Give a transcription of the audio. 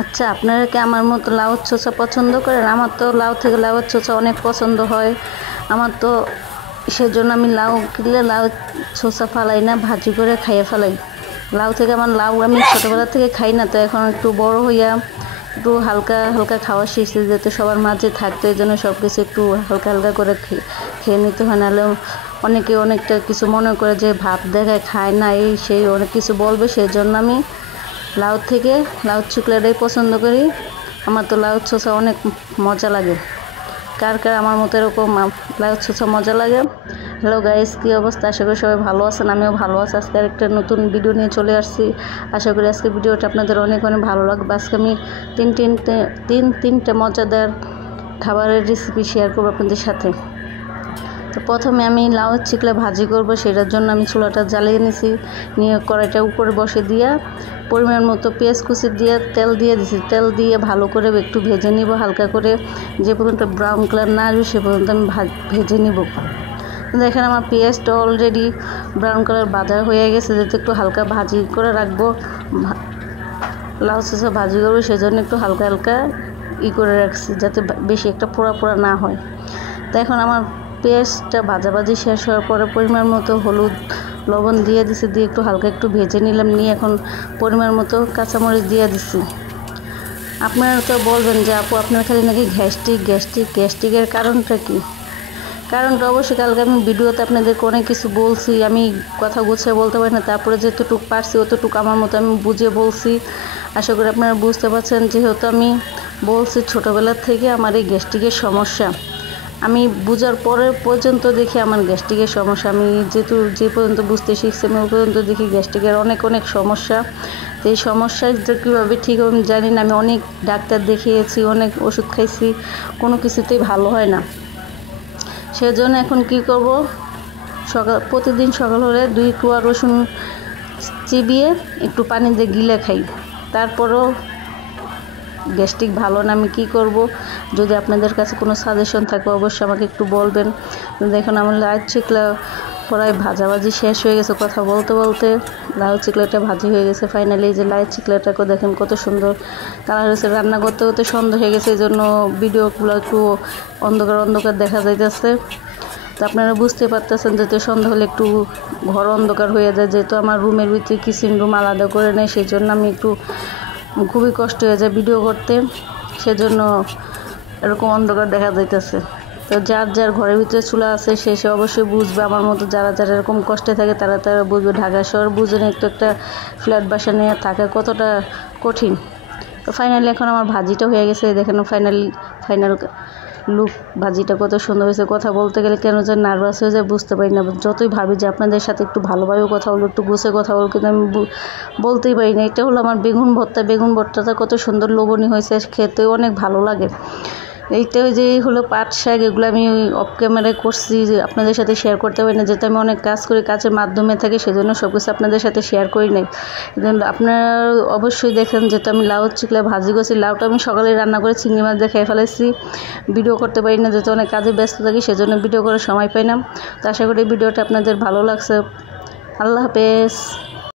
আচ্ছা, আপনারা কি আমার মতো লাউ চোচা পছন্দ করেন? আমার তো লাউ থেকে লাউয়ের চোচা অনেক পছন্দ হয়। আমার তো সেজন্য আমি লাউ কিনলে লাউ চোচা ফালাই না, ভাজি করে খাইয়ে ফেলাই। লাউ থেকে আমার লাউ আমি ছোটোবেলা থেকে খাই না, তো এখন একটু বড় হইয়া একটু হালকা হালকা খাওয়া শিখছি, যাতে সবার মাঝে থাকতো, এই জন্য সব কিছু একটু হালকা হালকা করে খেয়ে নিতে হয়। নাহলে অনেকে অনেকটা কিছু মনে করে যে ভাব দেখায় খায় না, এই সেই অনেক কিছু বলবে, সেই জন্য আমি লাউ থেকে লাউ চুকলাটাই পছন্দ করি। আমার তো লাউ চোচা অনেক মজা লাগে। কার কার আমার মতো এরকম লাউ চোচা মজা লাগে? হ্যালো গাইস, কী অবস্থা? আশা করি সবাই ভালো আছেন, আমিও ভালো আছি। আজকে একটা নতুন ভিডিও নিয়ে চলে আসছি। আশা করি আজকে ভিডিওটা আপনাদের অনেক অনেক ভালো লাগবে। আজকে আমি তিনটে মজাদার খাবারের রেসিপি শেয়ার করবো আপনাদের সাথে। তো প্রথমে আমি লাউয়ের চিকলা ভাজি করব, সেটার জন্য আমি চুলাটা জ্বালিয়ে নিয়ে কড়াইটা উপরে বসে দিয়ে পরিমাণ মতো পেঁয়াজ কুচি দিয়ে তেল দিয়ে দিছি। তেল দিয়ে ভালো করে একটু ভেজে নিব, হালকা করে, যে পর্যন্ত ব্রাউন কালার না আসবে সে পর্যন্ত আমি ভেজে নিব। দেখেন আমার পেঁয়াজটা অলরেডি ব্রাউন কালার ভাজা হয়ে গেছে, যাতে একটু হালকা ভাজি করে রাখবো। লাউ চোচা ভাজি করবো, সেজন্য একটু হালকা হালকা করে রাখছি, যাতে বেশি একটা পোড়া পোড়া না হয়। তো এখন আমার পেঁয়াজটা ভাজাভাজি শেষ হওয়ার পরে পরিমাণ মতো হলুদ লবণ দিয়ে দিছি, দিয়ে একটু হালকা একটু ভেজে নিলাম। নিয়ে এখন পরিমাণ মতো কাঁচামরিচ দিয়ে দিছি। আপনারা তো বলবেন যে আপু আপনার খালি নাকি গ্যাস্ট্রিকের কারণটা কি? কারণটা অবশ্যই কালকে আমি ভিডিওতে আপনাদেরকে অনেক কিছু বলছি, আমি কথা গুছিয়ে বলতে পারি না, তারপরে যতটুকু পারছি অতটুকু আমার মতো আমি বুঝিয়ে বলছি। আশা করি আপনারা বুঝতে পারছেন। যেহেতু আমি বলছি ছোটোবেলার থেকে আমার এই গ্যাস্ট্রিকের সমস্যা, আমি বুঝার পরে পর্যন্ত দেখি আমার গ্যাস্ট্রিকের সমস্যা, আমি যে পর্যন্ত বুঝতে শিখছি আমি ওই পর্যন্ত দেখি গ্যাস্ট্রিকের অনেক সমস্যা। তো এই সমস্যাটা কীভাবে ঠিক আমি জানি না। আমি অনেক ডাক্তার দেখিয়েছি, অনেক ওষুধ খাইছি, কোনো কিছুতেই ভালো হয় না। সেজন্য এখন কি করব, প্রতিদিন সকাল হলে 2 কোয়া রসুন চিবিয়ে একটু পানি দিয়ে গিলে খাই। তারপরও গ্যাস্ট্রিক ভালো না, আমি কী করব? যদি আপনাদের কাছে কোনো সাজেশন থাকে অবশ্যই আমাকে একটু বলবেন। দেখুন আমার লাউ চিকলা প্রায় ভাজাভাজি শেষ হয়ে গেছে। কথা বলতে বলতে লাউ চিকলাটা ভাজি হয়ে গেছে ফাইনালি। এই যে লাউ চিকলাটাকে দেখেন কত সুন্দর কালার হয়েছে। রান্না করতে করতে সন্ধ্যা হয়ে গেছে, এই জন্য ভিডিওগুলো একটু অন্ধকার দেখা যাইতেছে। তো আপনারা বুঝতে পারতেছেন, যেহেতু সন্ধ্যা হলে একটু ঘর অন্ধকার হয়ে যায়, যেহেতু আমার রুমের ভিতরে কিচেন রুম আলাদা করে নেয়, সেই জন্য আমি খুবই কষ্ট হয়ে যায় ভিডিও করতে, সেজন্য এরকম অন্ধকার দেখা যাইতেছে। তো যার ঘরের ভিতরে চুলা আছে সে অবশ্যই বুঝবে, আমার মতো যারা এরকম কষ্টে থাকে তারা বুঝবে। ঢাকা শহর বুঝেন, একটু একটা ফ্ল্যাট বাসা নিয়ে থাকা কতটা কঠিন। তো ফাইনালি এখন আমার ভাজিটা হয়ে গেছে, দেখেন ফাইনাল লুক ভাজিটা কত সুন্দর হয়েছে। কথা বলতে গেলে কেন যে নার্ভাস হয়ে যায় বুঝতে পারি না। যতই ভাবি যে আপনাদের সাথে একটু ভালোভাবে কথা বলবো, একটু গুছিয়ে কথা বলবো, কিন্তু আমি বলতেই পারি না। এটা হলো আমার বেগুন ভর্তাটা কত সুন্দর লোভনীয় হয়েছে, খেতেও অনেক ভালো লাগে। এইটা যে হলো পাট শাক, এগুলো আমি অফ ক্যামেরায় করছি, যে আপনাদের সাথে শেয়ার করতে পারি না, যেহেতু আমি অনেক কাজ করি, কাজের মাধ্যমে থাকি, সেজন্য সব কিছু আপনাদের সাথে শেয়ার করি নাই। আপনারা অবশ্যই দেখেন, যেহেতু আমি লাউ চিকলা ভাজি করছি, লাউটা আমি সকালে রান্না করে চিংড়ি মাছ দিয়ে খেয়ে ফেলেছি। ভিডিও করতে পারি না, যেহেতু অনেক কাজে ব্যস্ত থাকি, সেজন্য ভিডিও করার সময় পাই না। তো আশা করি ভিডিওটা আপনাদের ভালো লাগছে। আল্লাহ হাফেজ।